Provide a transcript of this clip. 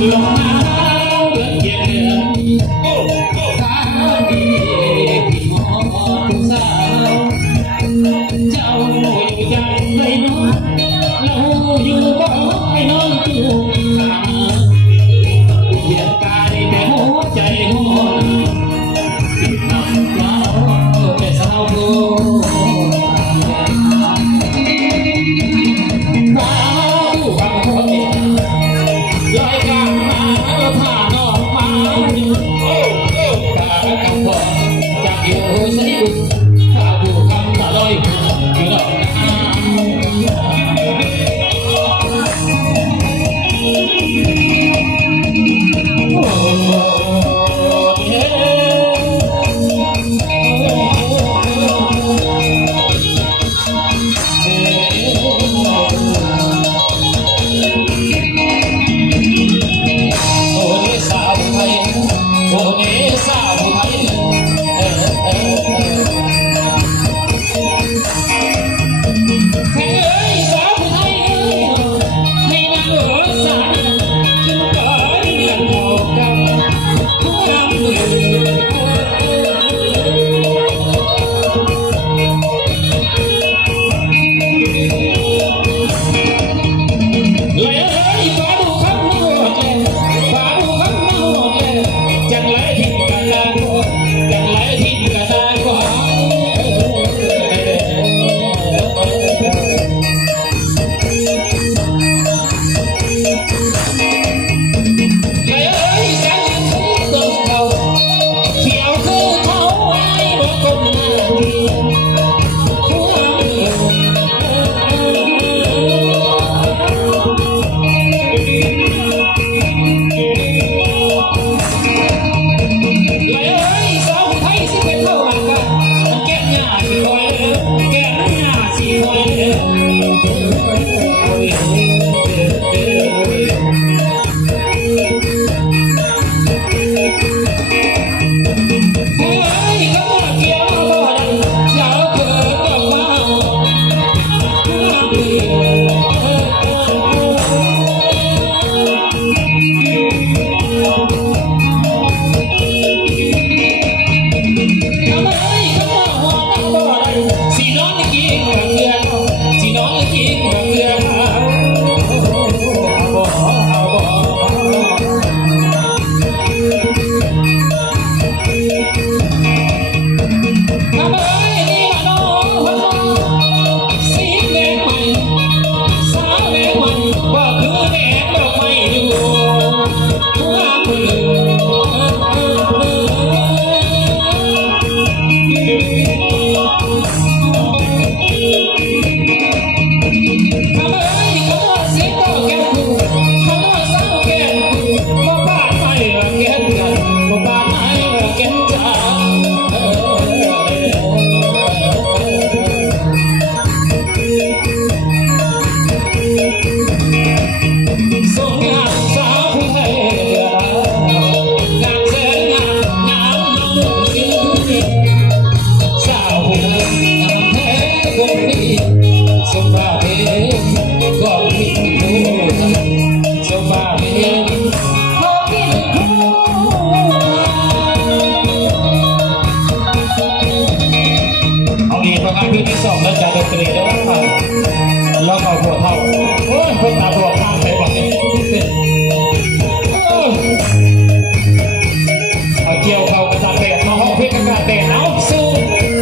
ลงมาเดือนเย็นเดือนโอ้สาดีพี่มองสาวเจ้าอยู่ยังไรน้องเราอยู่บ่ไอ้น้องอยู่ข้างเพียงกายแต่หัวใจหัวนำเราแต่สาวโบลอยกลางมาแล้วผ่านออกมาโอ้กาและกำพองจากอยู่สนิทข้าผู้คำตะลอยอยู่หลอกส